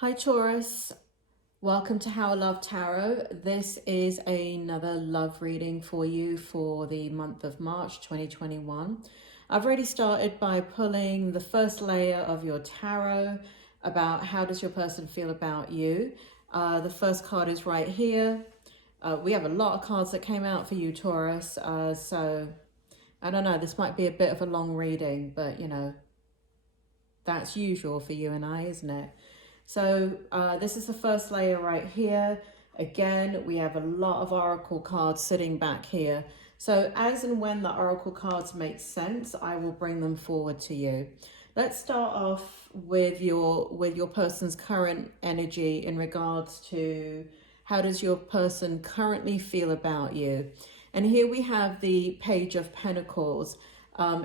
Hi Taurus, welcome to How I Love Tarot. This is another love reading for you for the month of March 2021. I've already started by pulling the first layer of your tarot about how does your person feel about you. The first card is right here. We have a lot of cards that came out for you, Taurus, so I don't know, this might be a bit of a long reading, but you know, that's usual for you and I, isn't it? So this is the first layer right here. Again, we have a lot of oracle cards sitting back here. So as and when the oracle cards make sense, I will bring them forward to you. Let's start off with your person's current energy in regards to how does your person currently feel about you. And here we have the Page of Pentacles.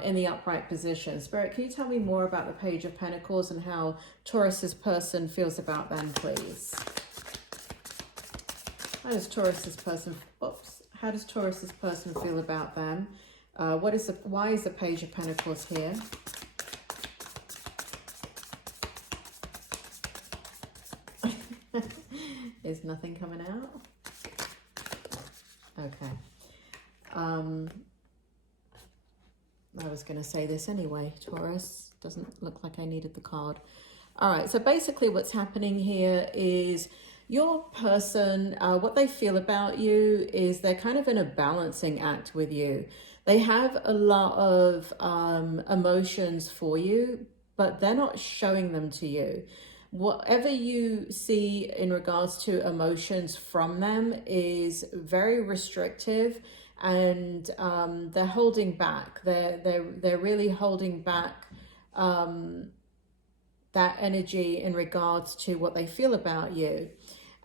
In the upright position. Spirit, can you tell me more about the Page of Pentacles and how Taurus's person feels about them, please? How does Taurus's person feel about them? Why is the Page of Pentacles here? Is nothing coming out? Okay. I was going to say this anyway, Taurus. Doesn't look like I needed the card. All right, so basically what's happening here is your person, what they feel about you is they're kind of in a balancing act with you. They have a lot of emotions for you, but they're not showing them to you. Whatever you see in regards to emotions from them is very restrictive, and they're holding back. They're really holding back that energy in regards to what they feel about you.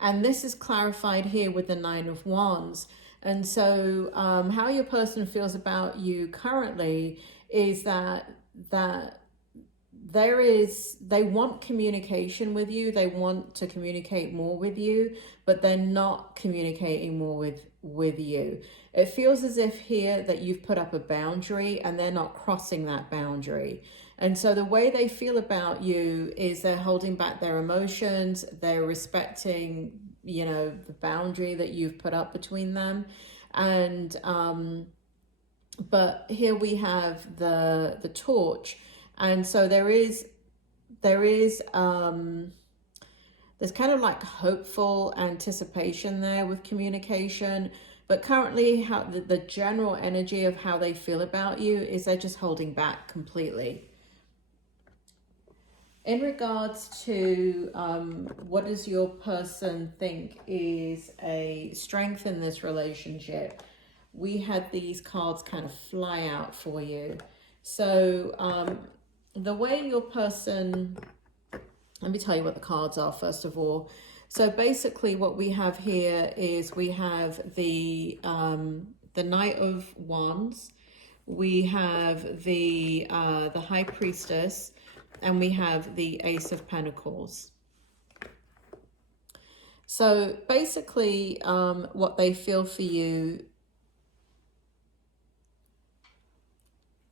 And this is clarified here with the Nine of Wands. And so how your person feels about you currently is that they want communication with you. They want to communicate more with you, but they're not communicating more with you. It feels as if here that you've put up a boundary and they're not crossing that boundary. And so the way they feel about you is they're holding back their emotions. They're respecting, you know, the boundary that you've put up between them. And, but here we have the torch. And so there's kind of like hopeful anticipation there with communication, but currently how the general energy of how they feel about you is they're just holding back completely. In regards to what does your person think is a strength in this relationship, we had these cards kind of fly out for you. So the way your person, let me tell you what the cards are first of all. So basically what we have here is we have the Knight of Wands, we have the High Priestess, and we have the Ace of Pentacles. So basically what they feel for you,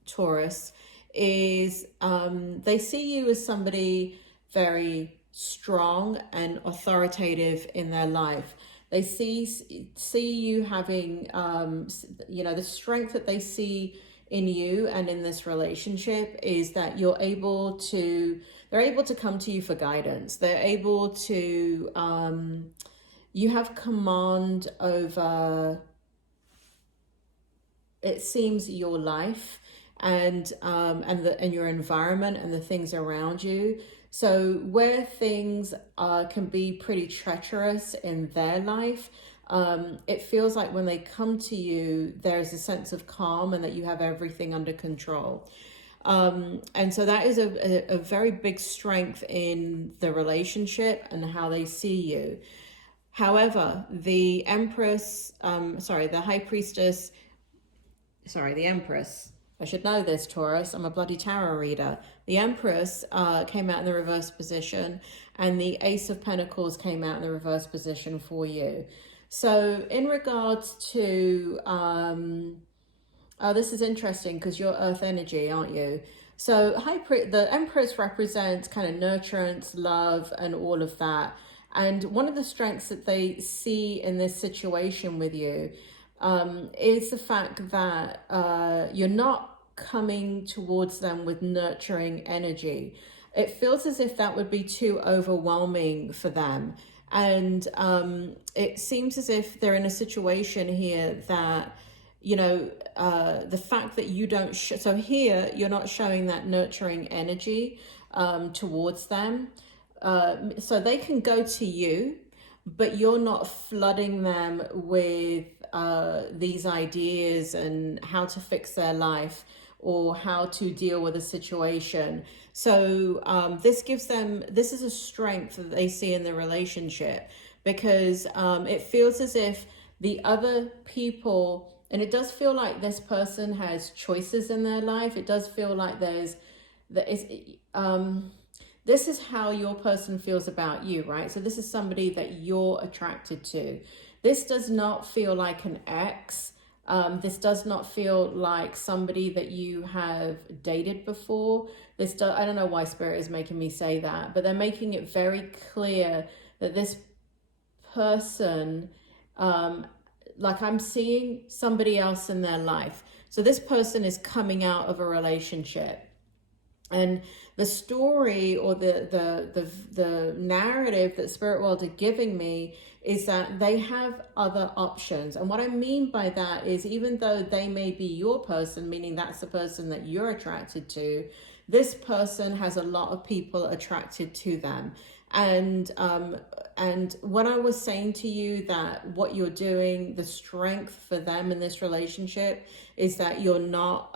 Taurus, is they see you as somebody very strong and authoritative in their life. They see you having, you know, the strength that they see in you and in this relationship is that they're able to come to you for guidance. They're able to, you have command over, it seems, your life and your environment and the things around you. So where things can be pretty treacherous in their life, it feels like when they come to you, there's a sense of calm and that you have everything under control. And so that is a very big strength in the relationship and how they see you. However, the Empress, the High Priestess, the Empress, I should know this, Taurus. I'm a bloody tarot reader. The Empress came out in the reverse position, and the Ace of Pentacles came out in the reverse position for you. So in regards to, this is interesting because you're earth energy, aren't you? So the Empress represents kind of nurturance, love, and all of that. And one of the strengths that they see in this situation with you is the fact that you're not coming towards them with nurturing energy. It feels as if that would be too overwhelming for them. And it seems as if they're in a situation here that, you know, the fact that you don't, so here you're not showing that nurturing energy towards them. So they can go to you, but you're not flooding them with these ideas and how to fix their life or how to deal with a situation. So this gives them, this is a strength that they see in the relationship, because it feels as if the other people, and it does feel like this person has choices in their life. It does feel like this is how your person feels about you, right? So this is somebody that you're attracted to. This does not feel like an ex. This does not feel like somebody that you have dated before. I don't know why Spirit is making me say that, but they're making it very clear that this person, like I'm seeing somebody else in their life. So this person is coming out of a relationship. And the story or the narrative that Spirit World are giving me is that they have other options. And what I mean by that is, even though they may be your person, meaning that's the person that you're attracted to, this person has a lot of people attracted to them. And when I was saying to you that what you're doing, the strength for them in this relationship is that you're not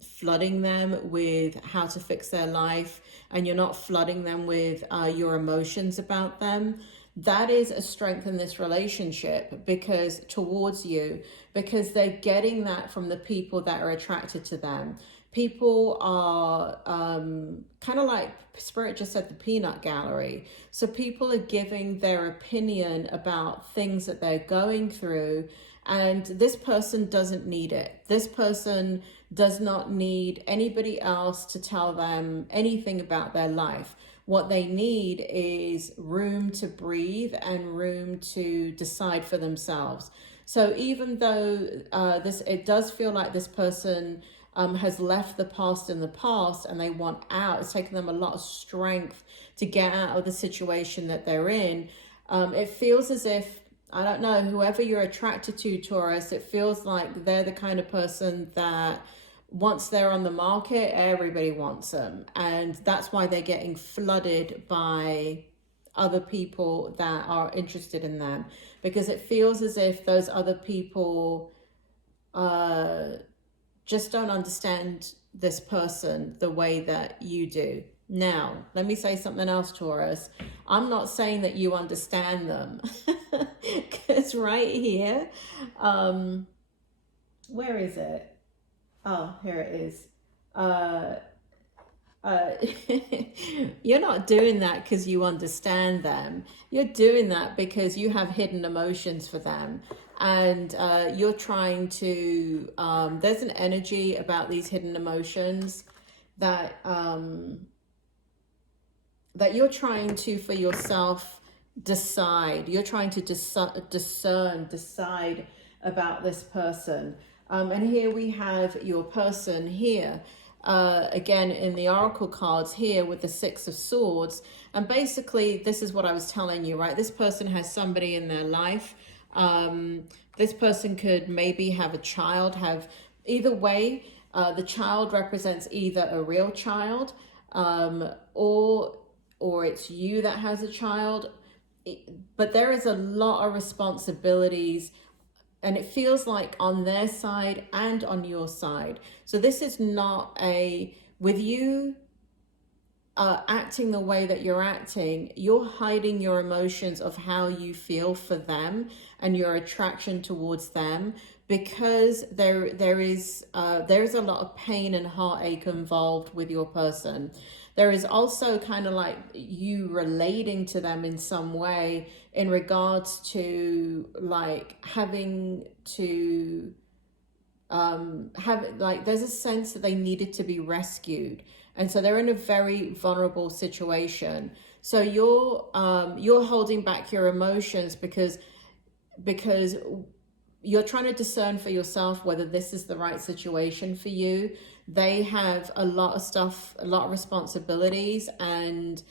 flooding them with how to fix their life, and you're not flooding them with your emotions about them. That is a strength in this relationship, because towards you, because they're getting that from the people that are attracted to them. People are kind of like Spirit just said, the peanut gallery. So people are giving their opinion about things that they're going through, and this person doesn't need it. This person does not need anybody else to tell them anything about their life. What they need is room to breathe and room to decide for themselves. So even though it does feel like this person has left the past in the past and they want out, it's taken them a lot of strength to get out of the situation that they're in. It feels as if, I don't know, whoever you're attracted to, Taurus, it feels like they're the kind of person that once they're on the market, everybody wants them. And that's why they're getting flooded by other people that are interested in them, because it feels as if those other people just don't understand this person the way that you do. Now, let me say something else, Taurus. I'm not saying that you understand them, because right here, where is it? Oh, here it is. You're not doing that because you understand them. You're doing that because you have hidden emotions for them. And you're trying to, there's an energy about these hidden emotions that that you're trying to, for yourself, decide. You're trying to decide about this person. And here we have your person here. Again, in the Oracle cards here with the Six of Swords. And basically, this is what I was telling you, right? This person has somebody in their life. This person could maybe have a child, either way, the child represents either a real child, or it's you that has a child. But there is a lot of responsibilities, and it feels like on their side and on your side. So this is not with you acting the way that you're acting, you're hiding your emotions of how you feel for them and your attraction towards them, because there is a lot of pain and heartache involved with your person. There is also kind of like you relating to them in some way in regards to like having to there's a sense that they needed to be rescued, and so they're in a very vulnerable situation. So you're holding back your emotions because you're trying to discern for yourself whether this is the right situation for you. They have a lot of stuff, a lot of responsibilities, and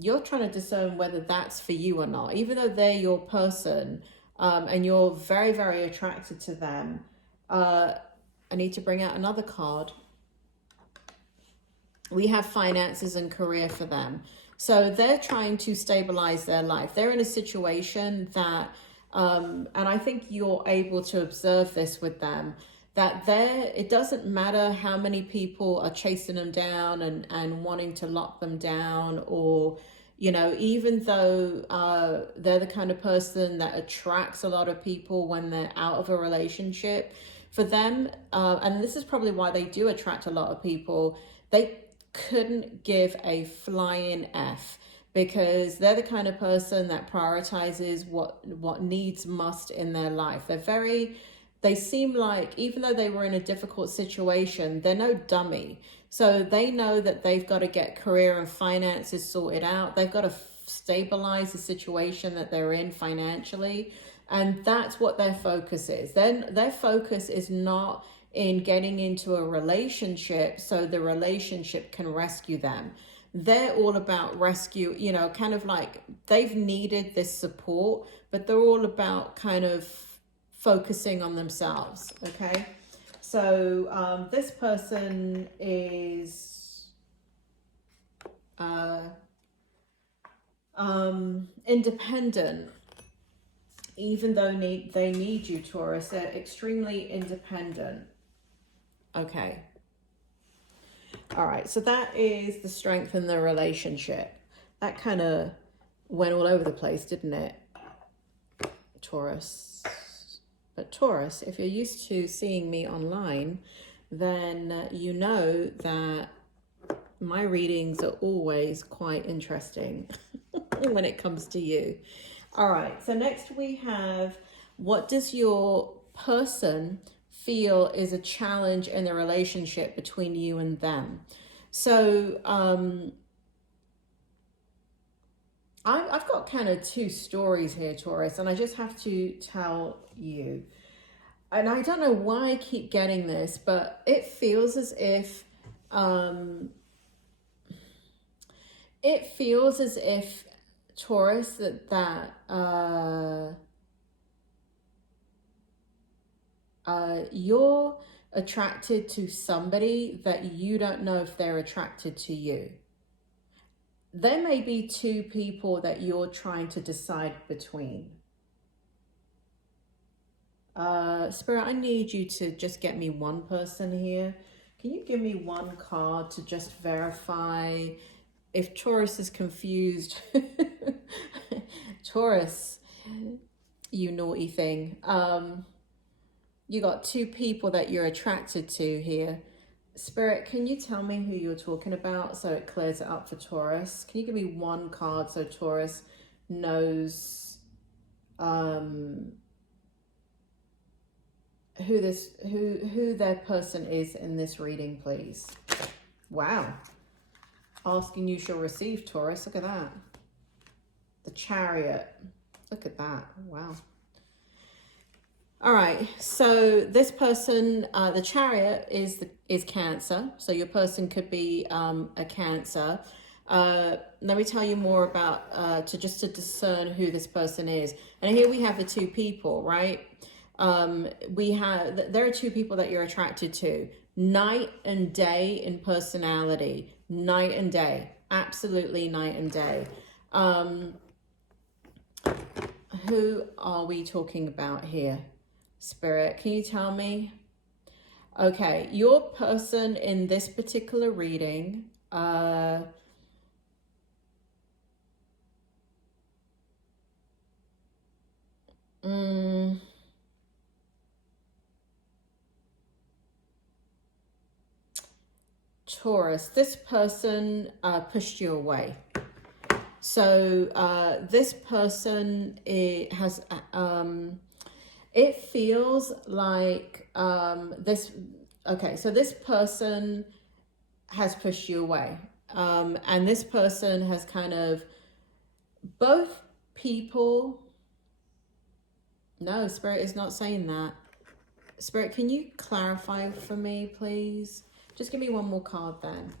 you're trying to discern whether that's for you or not, even though they're your person, and you're very, very attracted to them. I need to bring out another card. We have finances and career for them. So they're trying to stabilize their life. They're in a situation that, and I think you're able to observe this with them, that it doesn't matter how many people are chasing them down and wanting to lock them down, or, you know, even though they're the kind of person that attracts a lot of people when they're out of a relationship, for them, and this is probably why they do attract a lot of people, they couldn't give a flying F, because they're the kind of person that prioritizes what needs must in their life. They seem like, even though they were in a difficult situation, they're no dummy. So they know that they've got to get career and finances sorted out. They've got to stabilize the situation that they're in financially. And that's what their focus is. Then their focus is not in getting into a relationship so the relationship can rescue them. They're all about rescue, you know, kind of like they've needed this support, but they're all about kind of focusing on themselves. Okay. So this person is independent. Even though they need you, Taurus, they're extremely independent. Okay. All right. So that is the strength in the relationship. That kind of went all over the place, didn't it, Taurus? But Taurus, if you're used to seeing me online, then you know that my readings are always quite interesting when it comes to you. All right, so next we have, what does your person feel is a challenge in the relationship between you and them? So I've got kind of two stories here, Taurus, and I just have to tell you. And I don't know why I keep getting this, but it feels as if Taurus, you're attracted to somebody that you don't know if they're attracted to you. There may be two people that you're trying to decide between. Spirit, I need you to just get me one person here. Can you give me one card to just verify if Taurus is confused? Taurus, you naughty thing. You got two people that you're attracted to here. Spirit, can you tell me who you're talking about so it clears it up for Taurus? Can you give me one card so Taurus knows who their person is in this reading, please? Wow. Asking you shall receive, Taurus. Look at that. The Chariot. Look at that. Wow. All right. So this person, the Chariot is Cancer. So your person could be a Cancer. Let me tell you more about to discern who this person is. And here we have the two people, right? There are two people that you're attracted to. Night and day in personality. Night and day. Absolutely night and day. Who are we talking about here? Spirit, can you tell me? Okay, your person in this particular reading, Taurus, this person pushed you away. So this person has It feels like so this person has pushed you away. And this person has kind of, both people, no, Spirit is not saying that. Spirit, can you clarify for me, please? Just give me one more card then.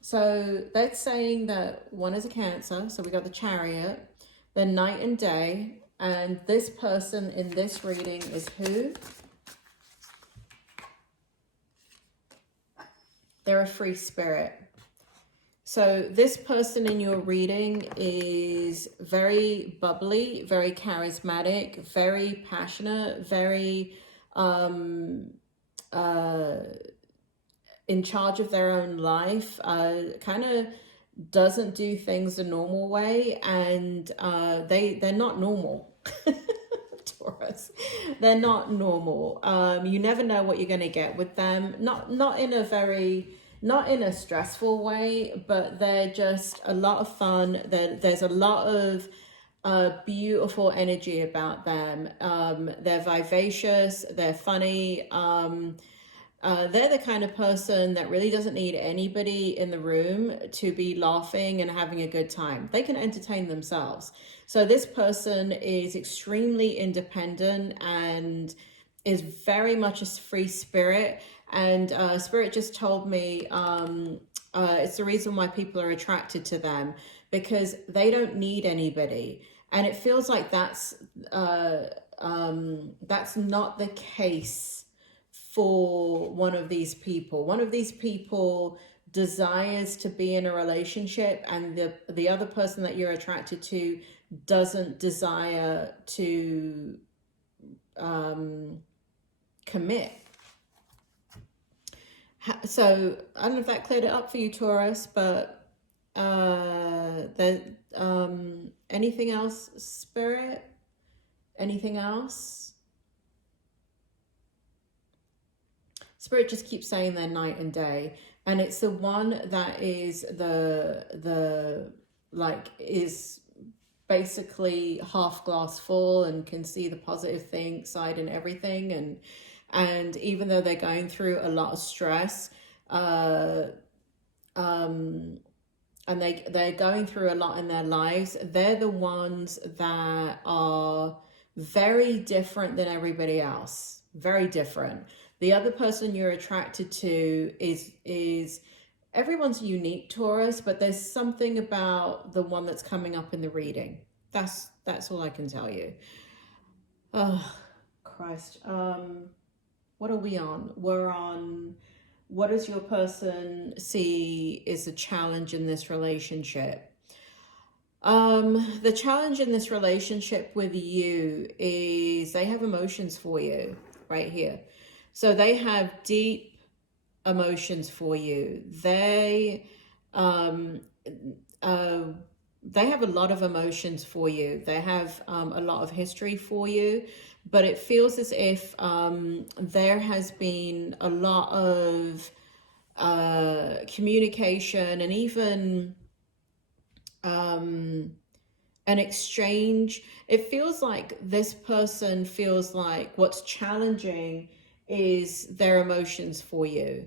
So that's saying that one is a Cancer. So we got the Chariot, then night and day. And this person in this reading is who? They're a free spirit. So this person in your reading is very bubbly, very charismatic, very passionate, very in charge of their own life, kind of doesn't do things the normal way, and they're not normal. Taurus, they're not normal. You never know what you're going to get with them. Not in a stressful way, but they're just a lot of fun. There's a lot of beautiful energy about them. They're vivacious, they're funny. They're the kind of person that really doesn't need anybody in the room to be laughing and having a good time. They can entertain themselves. So this person is extremely independent and is very much a free spirit. And Spirit just told me it's the reason why people are attracted to them, because they don't need anybody. And it feels like that's not the case for one of these people. One of these people desires to be in a relationship, and the other person that you're attracted to doesn't desire to commit. So I don't know if that cleared it up for you, Taurus, but anything else, Spirit? Anything else? Spirit just keeps saying they're night and day, and it's the one that is is basically half glass full and can see the positive side and everything, and even though they're going through a lot of stress, and they're going through a lot in their lives, they're the ones that are very different than everybody else. Very different. The other person you're attracted to is everyone's unique, Taurus, but there's something about the one that's coming up in the reading. That's all I can tell you. Oh, Christ. What are we on? We're on, what does your person see is a challenge in this relationship? The challenge in this relationship with you is they have emotions for you right here. So they have deep emotions for you. They have a lot of emotions for you. They have a lot of history for you, but it feels as if there has been a lot of communication and even an exchange. It feels like this person feels like what's challenging is their emotions for you.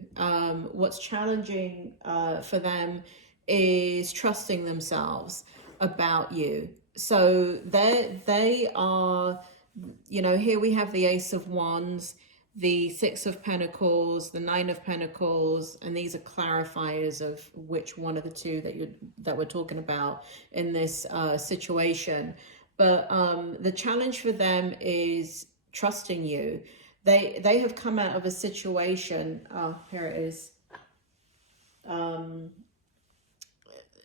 What's challenging for them is trusting themselves about you. So they are, you know, here we have the Ace of Wands, the Six of Pentacles, the Nine of Pentacles, and these are clarifiers of which one of the two that we're talking about in this situation. But the challenge for them is trusting you. They have come out of a situation. Oh, here it is.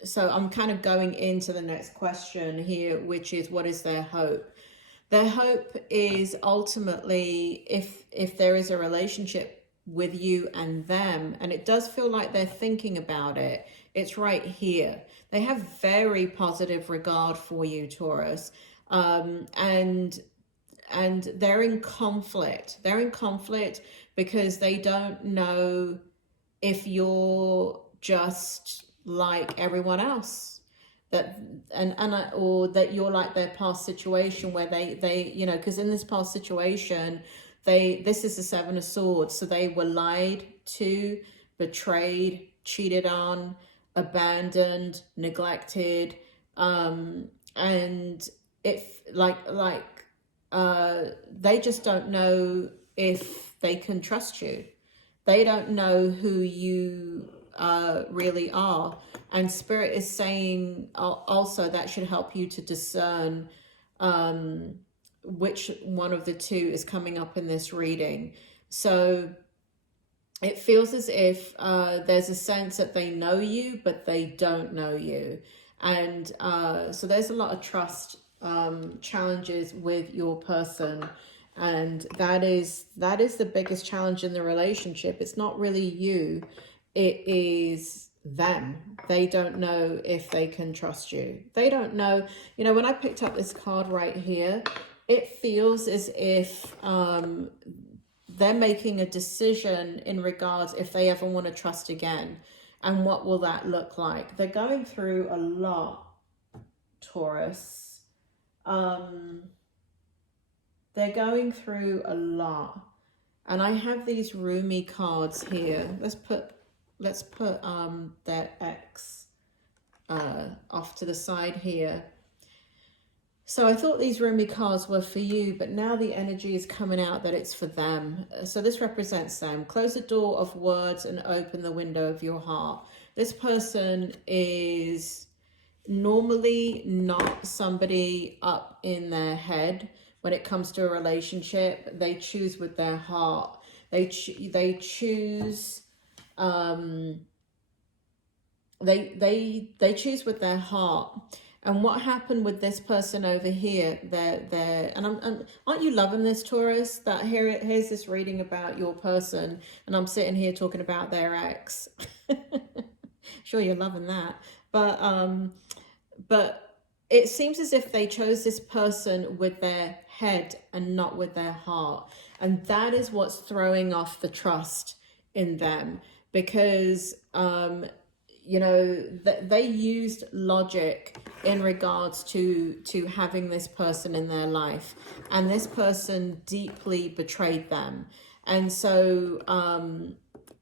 So I'm kind of going into the next question here, which is, what is their hope? Their hope is ultimately, if there is a relationship with you and them, and it does feel like they're thinking about it, it's right here. They have very positive regard for you, Taurus, and they're in conflict. They're in conflict because they don't know if you're just like everyone else. that or that you're like their past situation where they you know, because in this past situation, this is the Seven of Swords, so they were lied to, betrayed, cheated on, abandoned, neglected, and if they just don't know if they can trust you. They don't know who you really are. And Spirit is saying also that should help you to discern which one of the two is coming up in this reading. So it feels as if there's a sense that they know you, but they don't know you. And so there's a lot of trust challenges with your person. And that is the biggest challenge in the relationship. It's not really you. It is them. They don't know if they can trust you. They don't know. You know, when I picked up this card right here, it feels as if they're making a decision in regards if they ever want to trust again. And what will that look like? They're going through a lot, Taurus. They're going through a lot. And I have these roomy cards here. Let's put their ex off to the side here. So I thought these roomy cards were for you, but now the energy is coming out that it's for them. So this represents them. Close the door of words and open the window of your heart. This person is normally not somebody up in their head when it comes to a relationship. They choose with their heart. They choose they choose with their heart. And what happened with this person over here, aren't you loving this, Taurus? That here's this reading about your person, and I'm sitting here talking about their ex. Sure, you're loving that. But it seems as if they chose this person with their head and not with their heart. And that is what's throwing off the trust in them, because you know, they used logic in regards to having this person in their life, and this person deeply betrayed them. And so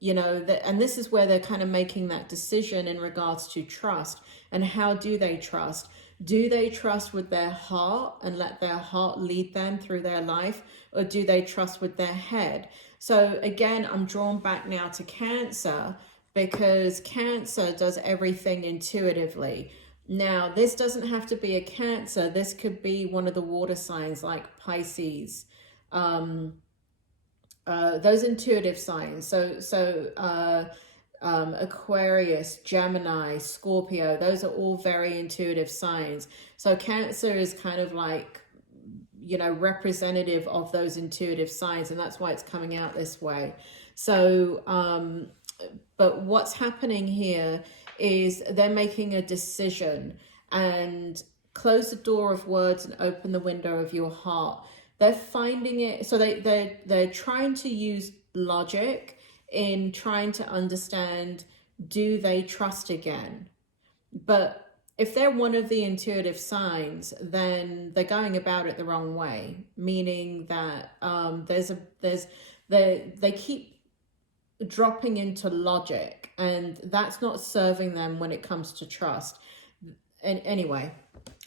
you know, and this is where they're kind of making that decision in regards to trust. And how do they trust? Do they trust with their heart and let their heart lead them through their life, or do they trust with their head? So again, I'm drawn back now to Cancer, because Cancer does everything intuitively. Now, this doesn't have to be a Cancer. This could be one of the water signs like Pisces, those intuitive signs. So Aquarius, Gemini, Scorpio, those are all very intuitive signs. So Cancer is kind of like, you know, representative of those intuitive signs, and that's why it's coming out this way. So but what's happening here is they're making a decision, and close the door of words and open the window of your heart. They're finding it. So they're trying to use logic in trying to understand, do they trust again? But if they're one of the intuitive signs, then they're going about it the wrong way, meaning that they keep dropping into logic, and that's not serving them when it comes to trust. And anyway,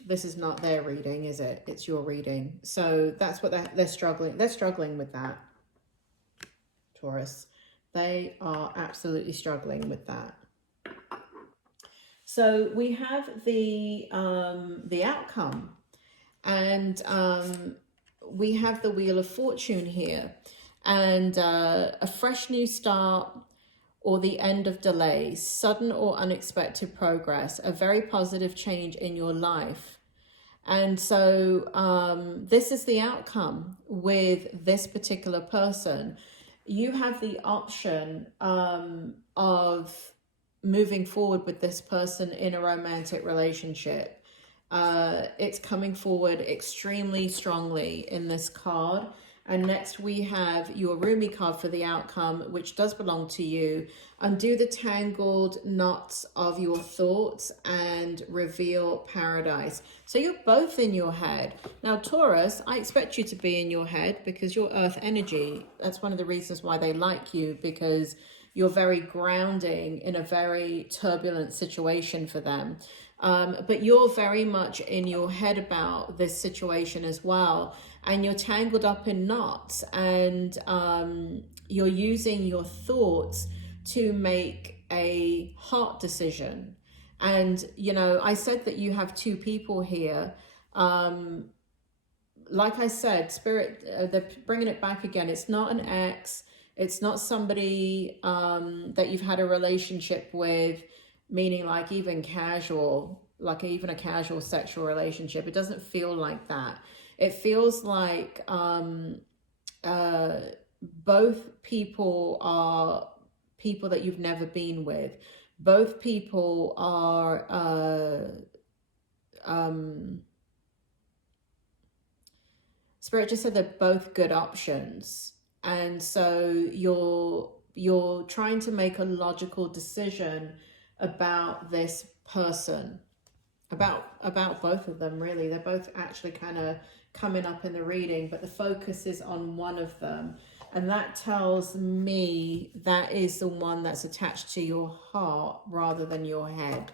this is not their reading, is it? It's your reading. So that's what they're struggling. They're struggling with that, Taurus. They are absolutely struggling with that. So we have the outcome, and we have the Wheel of Fortune here. And a fresh new start, or the end of delays, sudden or unexpected progress, a very positive change in your life. And so this is the outcome with this particular person. You have the option of moving forward with this person in a romantic relationship. It's coming forward extremely strongly in this card. And next we have your Rumi card for the outcome, which does belong to you. Undo the tangled knots of your thoughts and reveal paradise. So you're both in your head. Now, Taurus, I expect you to be in your head because you're earth energy. That's one of the reasons why they like you, because you're very grounding in a very turbulent situation for them. But you're very much in your head about this situation as well. And you're tangled up in knots, and you're using your thoughts to make a heart decision. And, you know, I said that you have two people here. Like I said, Spirit, they're bringing it back again. It's not an ex. It's not somebody that you've had a relationship with, meaning like even casual, like even a casual sexual relationship. It doesn't feel like that. It feels like both people are people that you've never been with. Both people are Spirit just said they're both good options. And so you're trying to make a logical decision about this person, about both of them, really. They're both actually kind of coming up in the reading, but the focus is on one of them. And that tells me that is the one that's attached to your heart rather than your head.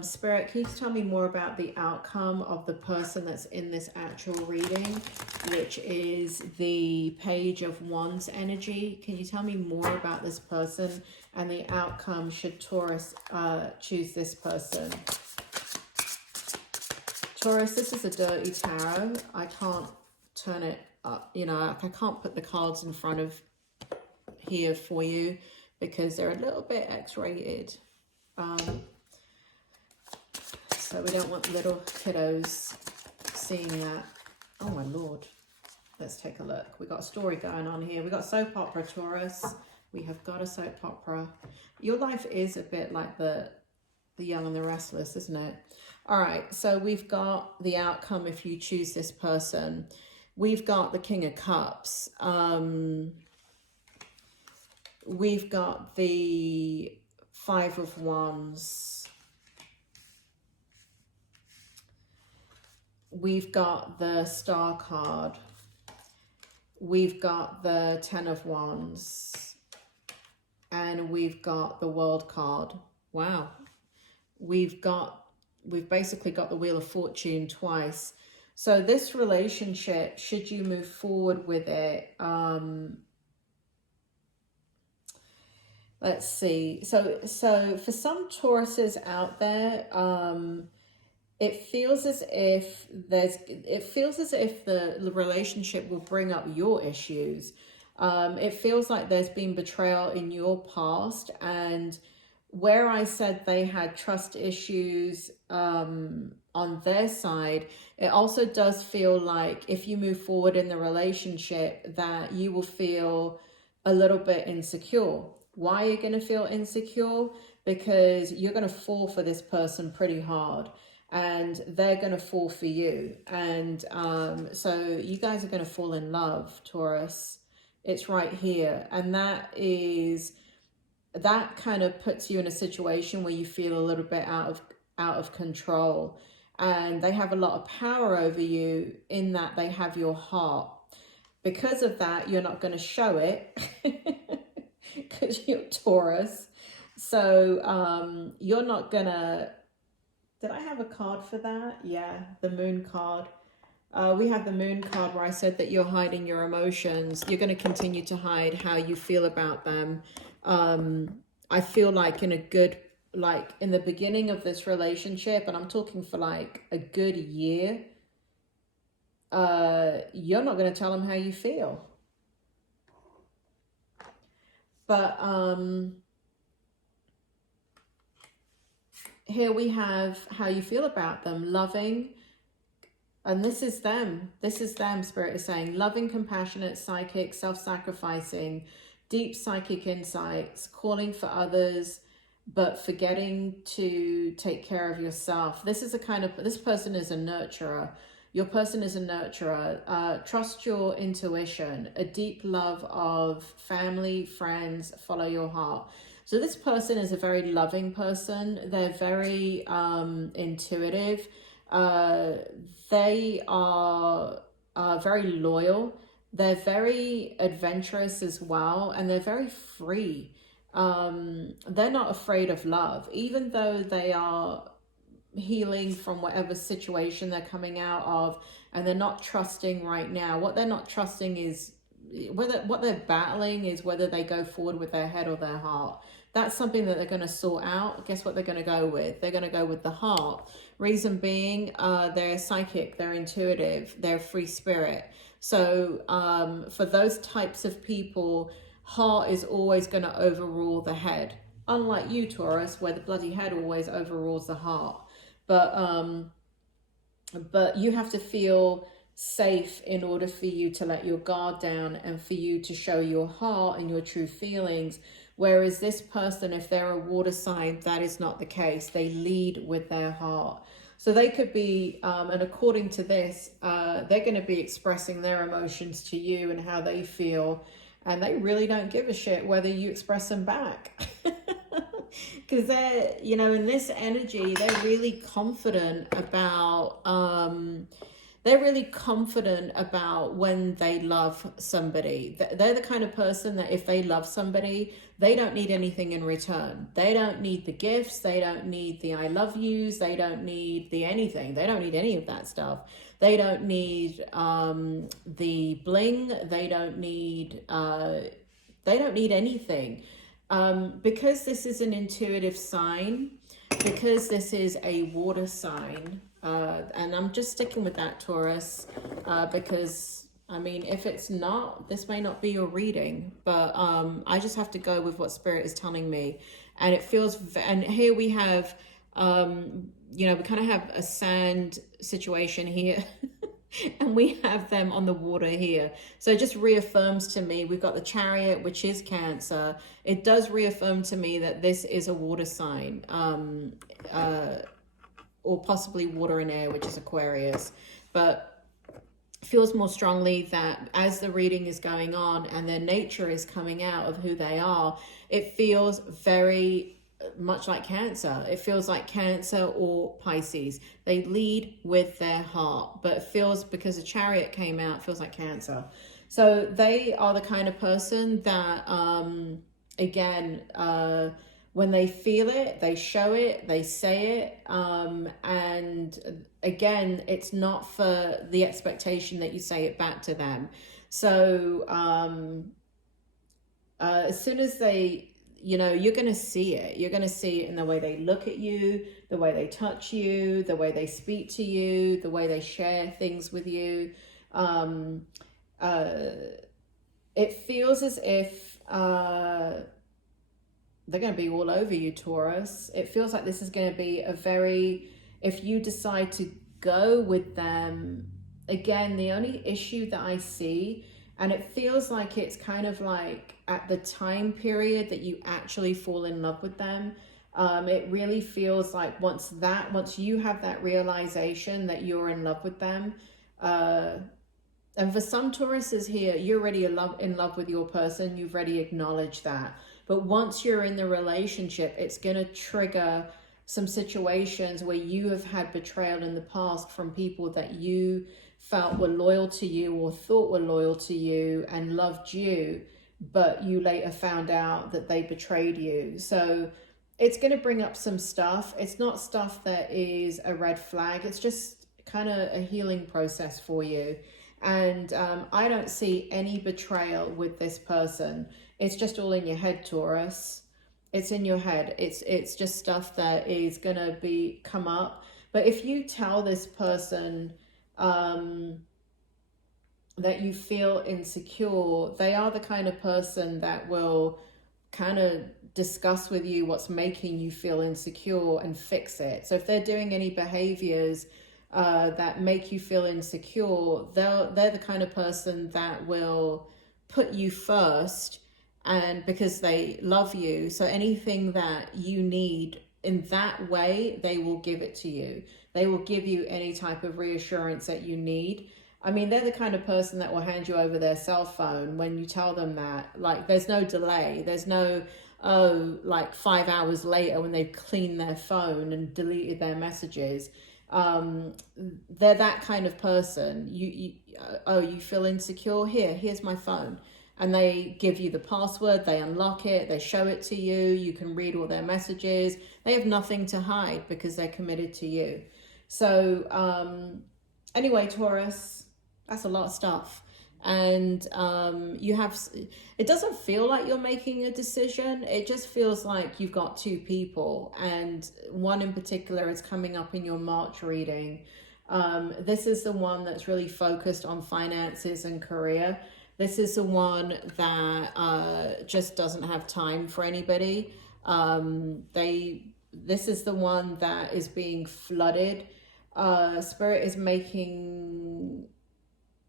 Spirit, can you tell me more about the outcome of the person that's in this actual reading, which is the Page of Wands energy? Can you tell me more about this person and the outcome should Taurus choose this person? Taurus, this is a dirty tarot. I can't turn it up, you know, I can't put the cards in front of here for you because they're a little bit X-rated. So we don't want little kiddos seeing that. Oh my Lord. Let's take a look. We got a story going on here. We got soap opera, Taurus. We have got a soap opera. Your life is a bit like the Young and the Restless, isn't it? All right. So we've got the outcome if you choose this person. We've got the King of Cups. We've got the Five of Wands. We've got the Star card. We've got the Ten of Wands. And we've got the World card. Wow. We've basically got the Wheel of Fortune twice. So this relationship, should you move forward with it, let's see. So for some Tauruses out there, it feels as if the relationship will bring up your issues. It feels like there's been betrayal in your past, and where I said they had trust issues on their side, it also does feel like if you move forward in the relationship that you will feel a little bit insecure. Why are you going to feel insecure? Because you're going to fall for this person pretty hard, and they're going to fall for you. And so you guys are going to fall in love, Taurus. It's right here. And that kind of puts you in a situation where you feel a little bit out of control. And they have a lot of power over you in that they have your heart. Because of that, you're not going to show it because you're Taurus. So you're not going to... Did I have a card for that? Yeah, the Moon card. We have the Moon card where I said that you're hiding your emotions. You're going to continue to hide how you feel about them. I feel like in the beginning of this relationship, and I'm talking for like a good year, you're not going to tell them how you feel. But here we have how you feel about them. Loving. And this is them. This is them, Spirit is saying. Loving, compassionate, psychic, self-sacrificing, deep psychic insights, calling for others, but forgetting to take care of yourself. This is this person is a nurturer. Your person is a nurturer. Trust your intuition, a deep love of family, friends, follow your heart. So this person is a very loving person. They're very intuitive. They are very loyal. They're very adventurous as well, and they're very free. They're not afraid of love, even though they are healing from whatever situation they're coming out of, and they're not trusting right now. What they're not trusting is what they're battling is whether they go forward with their head or their heart. That's something that they're going to sort out. Guess what they're going to go with? They're going to go with the heart. Reason being, they're psychic, they're intuitive, they're free spirit. So for those types of people, heart is always going to overrule the head. Unlike you, Taurus, where the bloody head always overrules the heart. But you have to feel safe in order for you to let your guard down and for you to show your heart and your true feelings. Whereas this person, if they're a water sign, that is not the case. They lead with their heart. So they could be, and according to this, they're going to be expressing their emotions to you and how they feel. And they really don't give a shit whether you express them back. Because they're, you know, in this energy, they're really confident about, when they love somebody. They're the kind of person that if they love somebody, they don't need anything in return. They don't need the gifts. They don't need the I love yous. They don't need the anything. They don't need any of that stuff. They don't need the bling. They don't need anything. Because this is an intuitive sign, because this is a water sign, and I'm just sticking with that, Taurus, because, I mean, if it's not, this may not be your reading, but I just have to go with what Spirit is telling me. And it feels, and here we have, you know, we kind of have a sand situation here. And we have them on the water here. So it just reaffirms to me, we've got the Chariot, which is Cancer. It does reaffirm to me that this is a water sign, or possibly water and air, which is Aquarius. But feels more strongly that as the reading is going on and their nature is coming out of who they are, it feels very much like Cancer. It feels like Cancer or Pisces. They lead with their heart, but it feels, because the Chariot came out, feels like Cancer. So they are the kind of person that, again, when they feel it, they show it, they say it. And again, it's not for the expectation that you say it back to them. So as soon as they, you know, you're going to see it. You're going to see it in the way they look at you, the way they touch you, the way they speak to you, the way they share things with you. It feels as if they're going to be all over you, Taurus. It feels like this is going to be a very, if you decide to go with them, again, the only issue that I see, and it feels like it's kind of like at the time period that you actually fall in love with them. It really feels like once you have that realization that you're in love with them, and for some Tauruses here, you're already in love with your person. You've already acknowledged that. But once you're in the relationship, it's going to trigger some situations where you have had betrayal in the past from people that you felt were loyal to you or thought were loyal to you and loved you, but you later found out that they betrayed you. So it's going to bring up some stuff. It's not stuff that is a red flag. It's just kind of a healing process for you. And I don't see any betrayal with this person. It's just all in your head, Taurus. It's in your head. It's just stuff that is going to come up. But if you tell this person that you feel insecure, they are the kind of person that will kind of discuss with you what's making you feel insecure and fix it. So if they're doing any behaviors that make you feel insecure, they're the kind of person that will put you first, and because they love you. So anything that you need in that way, they will give it to you. They will give you any type of reassurance that you need. I mean, they're the kind of person that will hand you over their cell phone when you tell them that. Like, there's no delay. There's no, oh, like 5 hours later when they've cleaned their phone and deleted their messages. They're that kind of person. Oh, you feel insecure? Here's my phone. And they give you the password, they unlock it, they show it to you, you can read all their messages. They have nothing to hide because they're committed to you. So anyway, Taurus, that's a lot of stuff. And it doesn't feel like you're making a decision. It just feels like you've got two people, and one in particular is coming up in your March reading. This is the one that's really focused on finances and career. This is the one that just doesn't have time for anybody. This is the one that is being flooded. Spirit is making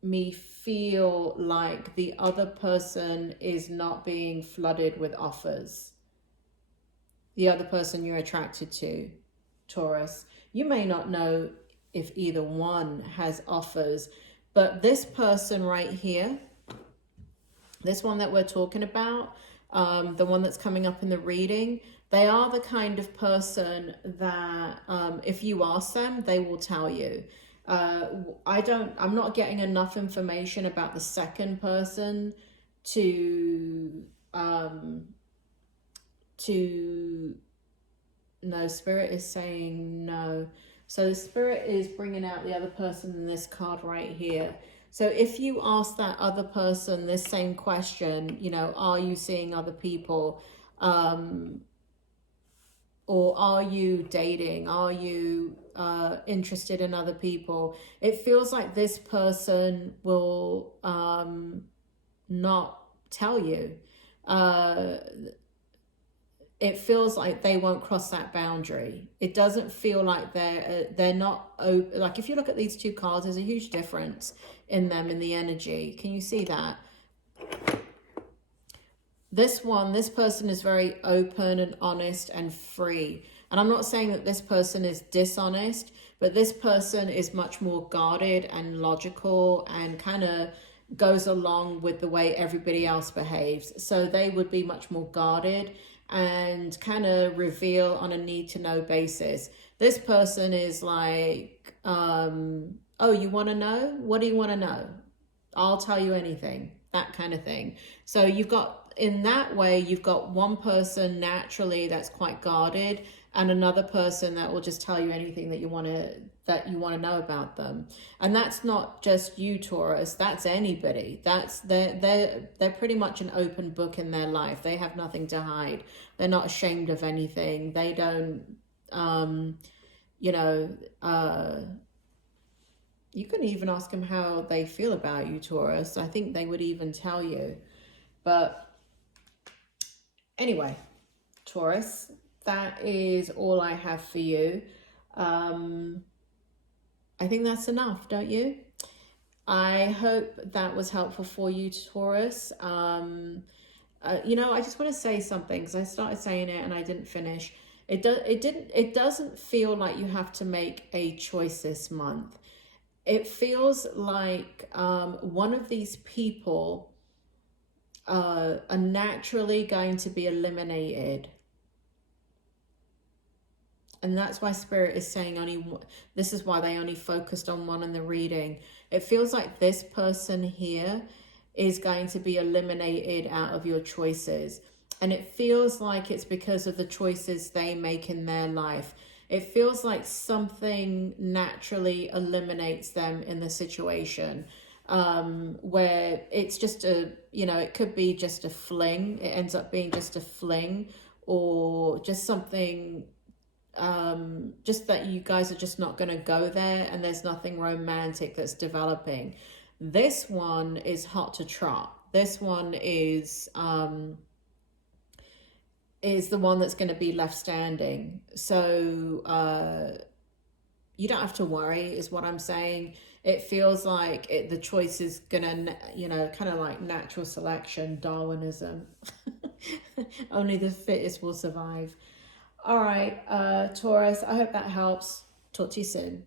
me feel like the other person is not being flooded with offers. The other person you're attracted to, Taurus. You may not know if either one has offers, but this person right here, this one that we're talking about, the one that's coming up in the reading, they are the kind of person that if you ask them, they will tell you. I'm not getting enough information about the second person to no, Spirit is saying no. So the Spirit is bringing out the other person in this card right here. So if you ask that other person this same question, you know, are you seeing other people? Or are you dating? Are you interested in other people? It feels like this person will not tell you. It feels like they won't cross that boundary. It doesn't feel like they're not open. Like if you look at these two cards, there's a huge difference in them, in the energy. Can you see that? This person is very open and honest and free. And I'm not saying that this person is dishonest, but this person is much more guarded and logical and kind of goes along with the way everybody else behaves. So they would be much more guarded and kind of reveal on a need-to-know basis. This person is like, oh, you want to know? What do you want to know? I'll tell you anything, that kind of thing. So you've got, in that way, you've got one person naturally that's quite guarded and another person that will just tell you anything that you want to know about them. And that's not just you, Taurus, that's anybody. They're pretty much an open book in their life. They have nothing to hide. They're not ashamed of anything. They don't, you can even ask them how they feel about you, Taurus. I think they would even tell you. But anyway, Taurus, that is all I have for you. I think that's enough, don't you? I hope that was helpful for you, Taurus. I just want to say something because I started saying it and I didn't finish. It doesn't feel like you have to make a choice this month. It feels like one of these people are naturally going to be eliminated. And that's why Spirit is saying this is why they only focused on one in the reading. It feels like this person here is going to be eliminated out of your choices. And it feels like it's because of the choices they make in their life. It feels like something naturally eliminates them in the situation, where it's just it could be just a fling. It ends up being just a fling, or just something, just that you guys are just not going to go there and there's nothing romantic that's developing. This one is hot to trot. This one is the one that's going to be left standing. So you don't have to worry, is what I'm saying. It feels like the choice is going to, kind of like natural selection, Darwinism. Only the fittest will survive. All right, Taurus, I hope that helps. Talk to you soon.